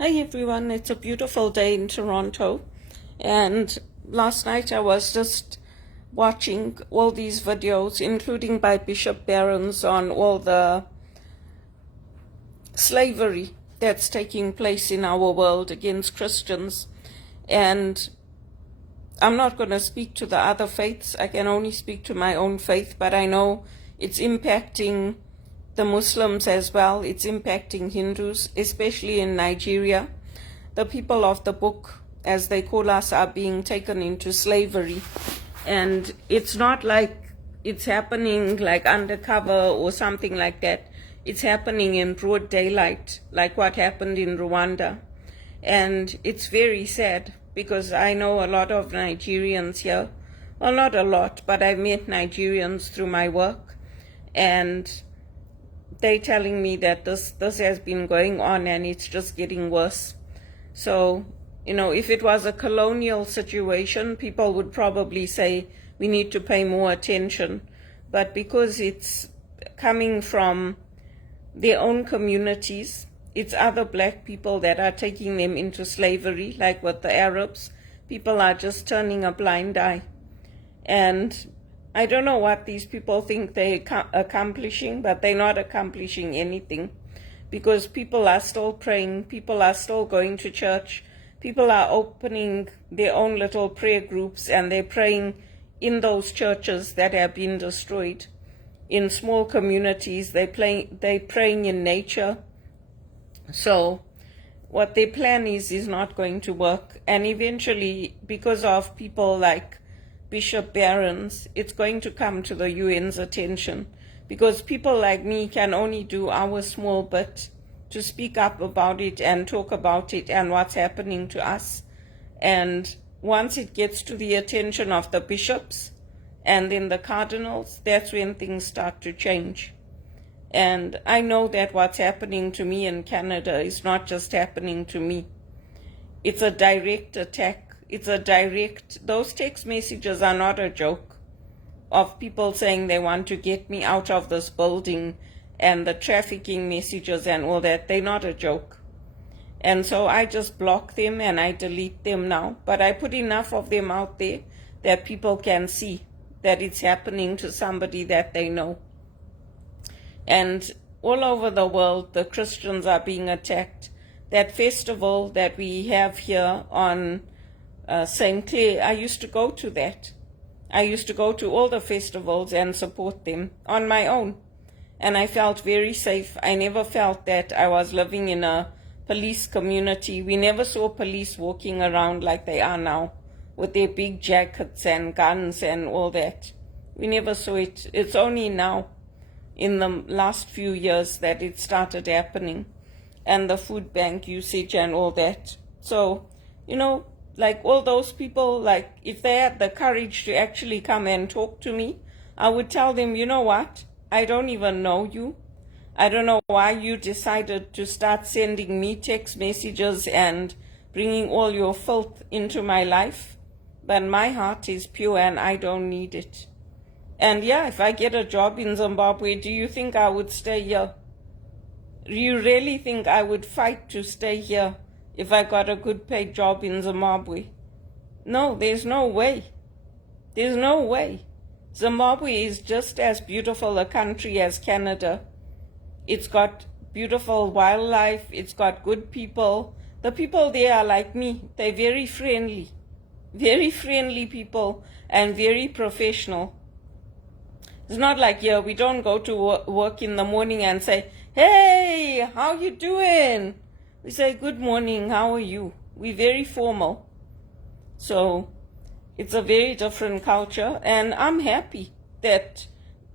Hi everyone, it's a beautiful day in Toronto, and last night I was just watching all these videos, including by Bishop Barrons, on all the slavery that's taking place in our world against Christians. And I'm not going to speak to the other faiths, I can only speak to my own faith, but I know it's impacting the Muslims as well. It's impacting Hindus, especially in Nigeria. The people of the book, as they call us, are being taken into slavery. And it's not like it's happening like undercover or something like that. It's happening in broad daylight, like what happened in Rwanda. And it's very sad because I know a lot of Nigerians here. Well, not a lot, but I've met Nigerians through my work. And they're telling me that this has been going on and it's just getting worse. So, if it was a colonial situation, people would probably say we need to pay more attention. But because it's coming from their own communities, it's other black people that are taking them into slavery, like with the Arabs. People are just turning a blind eye. And I don't know what these people think they're accomplishing, but they're not accomplishing anything, because people are still praying, people are still going to church, people are opening their own little prayer groups, and they're praying in those churches that have been destroyed. In small communities, they're praying in nature. So what their plan is not going to work. And eventually, because of people like Bishop Barrons, it's going to come to the UN's attention, because people like me can only do our small bit to speak up about it and talk about it and what's happening to us. And once it gets to the attention of the bishops and then the cardinals, that's when things start to change. And I know that what's happening to me in Canada is not just happening to me. It's a direct attack. Those text messages are not a joke, of people saying they want to get me out of this building, and the trafficking messages and all that, they're not a joke. And so I just block them and I delete them now, but I put enough of them out there that people can see that it's happening to somebody that they know. And all over the world, the Christians are being attacked. That festival that we have here on St. Clair, I used to go to that. I used to go to all the festivals and support them on my own. And I felt very safe. I never felt that I was living in a police community. We never saw police walking around like they are now, with their big jackets and guns and all that. We never saw it. It's only now, in the last few years, that it started happening. And the food bank usage and all that. So, like all those people, like if they had the courage to actually come and talk to me, I would tell them, you know what? I don't even know you. I don't know why you decided to start sending me text messages and bringing all your filth into my life. But my heart is pure and I don't need it. And yeah, if I get a job in Zimbabwe, do you think I would stay here? Do you really think I would fight to stay here if I got a good paid job in Zimbabwe? No, there's no way. There's no way. Zimbabwe is just as beautiful a country as Canada. It's got beautiful wildlife, it's got good people. The people there are like me. They're very friendly people, and very professional. It's not like here, we don't go to work in the morning and say, hey, how you doing? We say, good morning, how are you? We're very formal. So it's a very different culture, and I'm happy that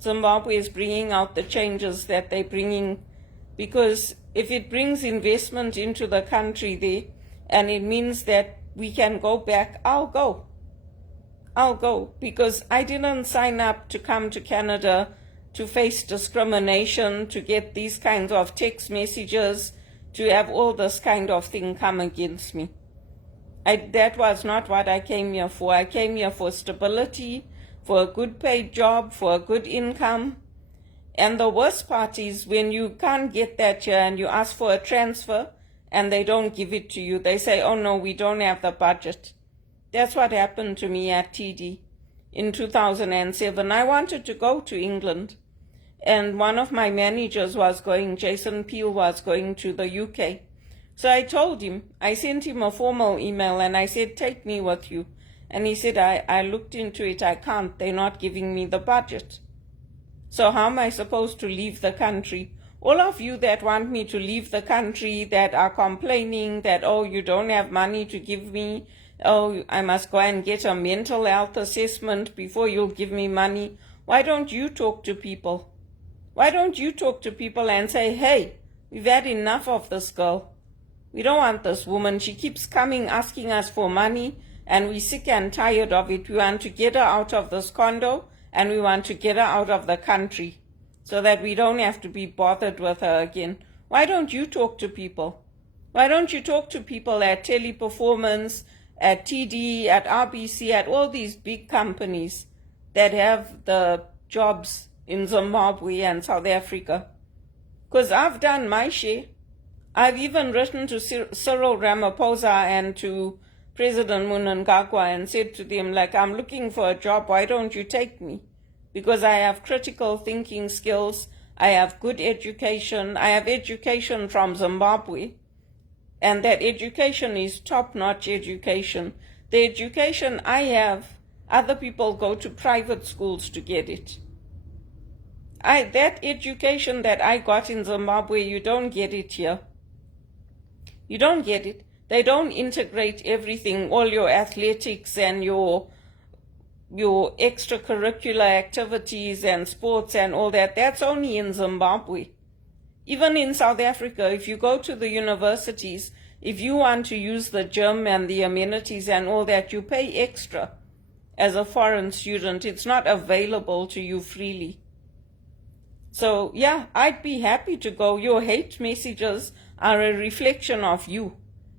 Zimbabwe is bringing out the changes that they're bringing, because if it brings investment into the country there, and it means that we can go back, I'll go, because I didn't sign up to come to Canada to face discrimination, to get these kinds of text messages, to have all this kind of thing come against me. That was not what I came here for. I came here for stability, for a good paid job, for a good income. And the worst part is when you can't get that here and you ask for a transfer, and they don't give it to you. They say, oh no, we don't have the budget. That's what happened to me at TD in 2007. I wanted to go to England, and one of my managers was going, Jason Peel was going to the UK. So I told him, I sent him a formal email and I said, take me with you. And he said, I looked into it, I can't, they're not giving me the budget. So how am I supposed to leave the country? All of you that want me to leave the country, that are complaining that, oh, you don't have money to give me, oh, I must go and get a mental health assessment before you'll give me money. Why don't you talk to people? Why don't you talk to people and say, hey, we've had enough of this girl. We don't want this woman. She keeps coming asking us for money, and we're sick and tired of it. We want to get her out of this condo, and we want to get her out of the country so that we don't have to be bothered with her again. Why don't you talk to people? Why don't you talk to people at Teleperformance, at TD, at RBC, at all these big companies that have the jobs in Zimbabwe and South Africa? Because I've done my share. I've even written to Cyril Ramaphosa and to President Mnangagwa and said to them, like, I'm looking for a job, why don't you take me? Because I have critical thinking skills, I have good education, I have education from Zimbabwe, and that education is top-notch education. The education I have, other people go to private schools to get it. That education that I got in Zimbabwe, you don't get it here. You don't get it. They don't integrate everything, all your athletics and your extracurricular activities and sports and all that. That's only in Zimbabwe. Even in South Africa, if you go to the universities, if you want to use the gym and the amenities and all that, you pay extra as a foreign student. It's not available to you freely. So yeah, I'd be happy to go. Your hate messages are a reflection of you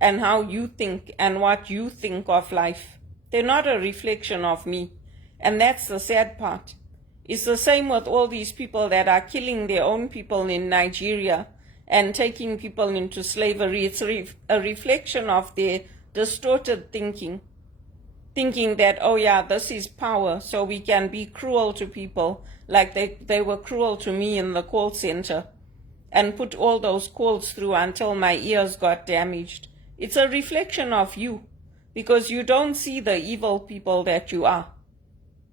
and how you think and what you think of life. They're not a reflection of me. And that's the sad part. It's the same with all these people that are killing their own people in Nigeria and taking people into slavery. It's a reflection of their distorted thinking. Thinking that, oh yeah, this is power, so we can be cruel to people like they were cruel to me in the call center and put all those calls through until my ears got damaged. It's a reflection of you because you don't see the evil people that you are.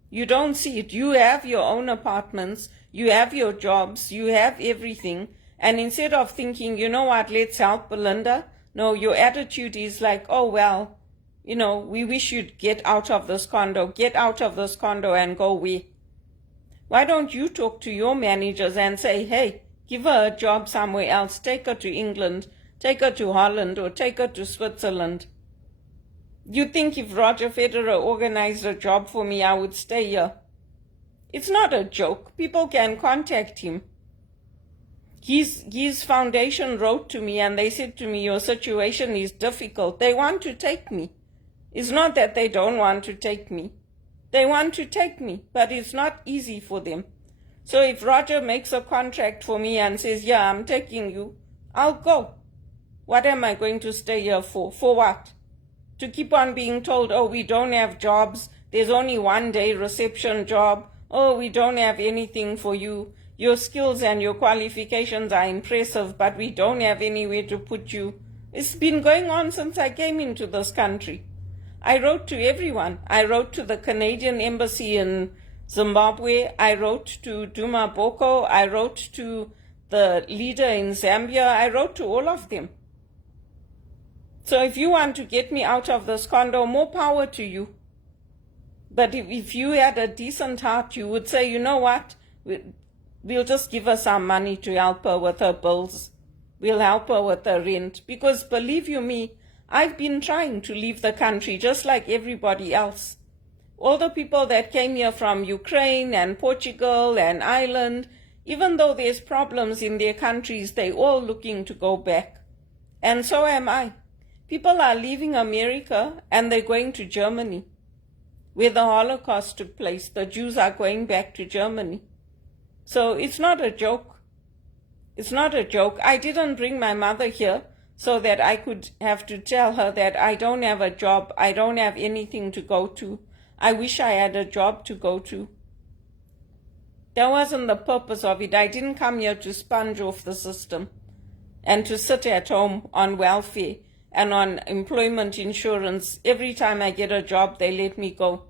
You don't see it. You have your own apartments, you have your jobs, you have everything. And instead of thinking, you know what, let's help Belinda, no, your attitude is like, oh, well, you know, we wish you'd get out of this condo and go away. Why don't you talk to your managers and say, hey, give her a job somewhere else, take her to England, take her to Holland, or take her to Switzerland. You think if Roger Federer organized a job for me, I would stay here? It's not a joke. People can contact him. His foundation wrote to me and they said to me, your situation is difficult. They want to take me. It's not that they don't want to take me. They want to take me, but it's not easy for them. So if Roger makes a contract for me and says, yeah, I'm taking you, I'll go. What am I going to stay here for? For what? To keep on being told, oh, we don't have jobs, there's only 1 day reception job, oh, we don't have anything for you, your skills and your qualifications are impressive, but we don't have anywhere to put you. It's been going on since I came into this country. I wrote to everyone. I wrote to the Canadian Embassy in Zimbabwe, I wrote to Duma Boko, I wrote to the leader in Zambia, I wrote to all of them. So if you want to get me out of this condo, more power to you. But if you had a decent heart, you would say, you know what, we'll just give her some money to help her with her bills. We'll help her with her rent. Because believe you me, I've been trying to leave the country just like everybody else. All the people that came here from Ukraine and Portugal and Ireland, even though there's problems in their countries, they're all looking to go back. And so am I. People are leaving America and they're going to Germany, where the Holocaust took place. The Jews are going back to Germany. So it's not a joke. It's not a joke. I didn't bring my mother here so that I could have to tell her that I don't have a job, I don't have anything to go to. I wish I had a job to go to. That wasn't the purpose of it. I didn't come here to sponge off the system and to sit at home on welfare and on employment insurance. Every time I get a job, they let me go.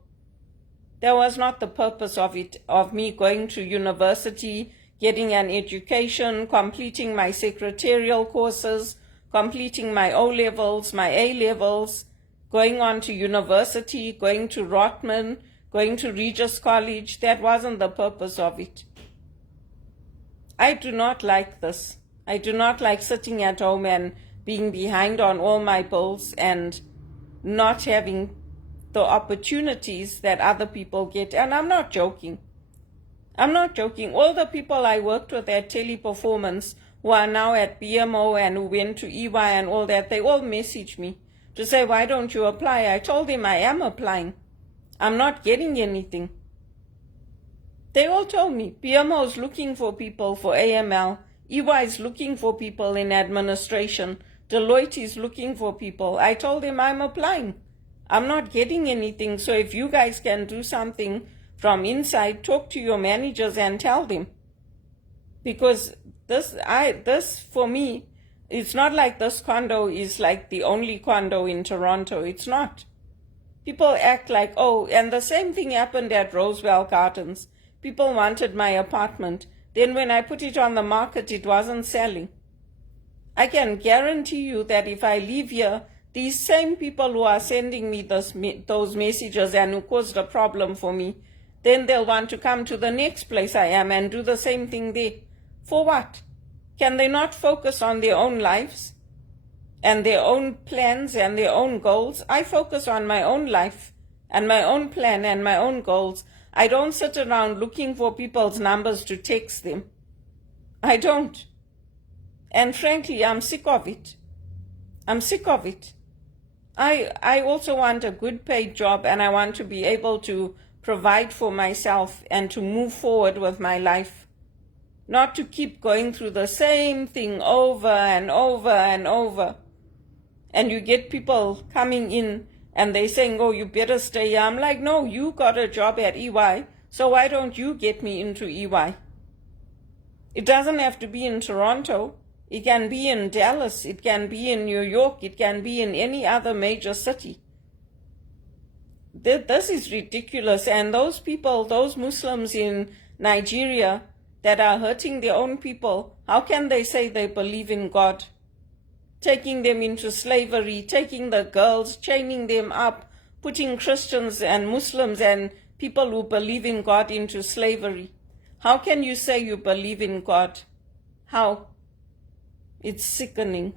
That was not the purpose of it, of me going to university, getting an education, completing my secretarial courses, completing my O-levels, my A-levels, going on to university, going to Rotman, going to Regis College. That wasn't the purpose of it. I do not like this. I do not like sitting at home and being behind on all my bills and not having the opportunities that other people get. And I'm not joking. I'm not joking. All the people I worked with at Teleperformance who are now at BMO and who went to EY and all that, they all message me to say, why don't you apply? I told them I am applying. I'm not getting anything. They all told me BMO is looking for people for AML, EY is looking for people in administration, Deloitte is looking for people. I told them I'm applying. I'm not getting anything. So if you guys can do something from inside, talk to your managers and tell them. Because this for me, it's not like this condo is like the only condo in Toronto. It's not. People act like, oh, and the same thing happened at Roosevelt Gardens. People wanted my apartment. Then when I put it on the market, it wasn't selling. I can guarantee you that if I leave here, these same people who are sending me those messages and who caused a problem for me, then they'll want to come to the next place I am and do the same thing there. For what? Can they not focus on their own lives and their own plans and their own goals? I focus on my own life and my own plan and my own goals. I don't sit around looking for people's numbers to text them. I don't. And frankly, I'm sick of it. I'm sick of it. I also want a good paid job, and I want to be able to provide for myself and to move forward with my life. Not to keep going through the same thing over and over and over. And you get people coming in and they saying, oh, you better stay here. I'm like, no, you got a job at EY, so why don't you get me into EY? It doesn't have to be in Toronto. It can be in Dallas. It can be in New York. It can be in any other major city. This is ridiculous. And those people, those Muslims in Nigeria that are hurting their own people, how can they say they believe in God? Taking them into slavery, taking the girls, chaining them up, putting Christians and Muslims and people who believe in God into slavery. How can you say you believe in God? How? It's sickening.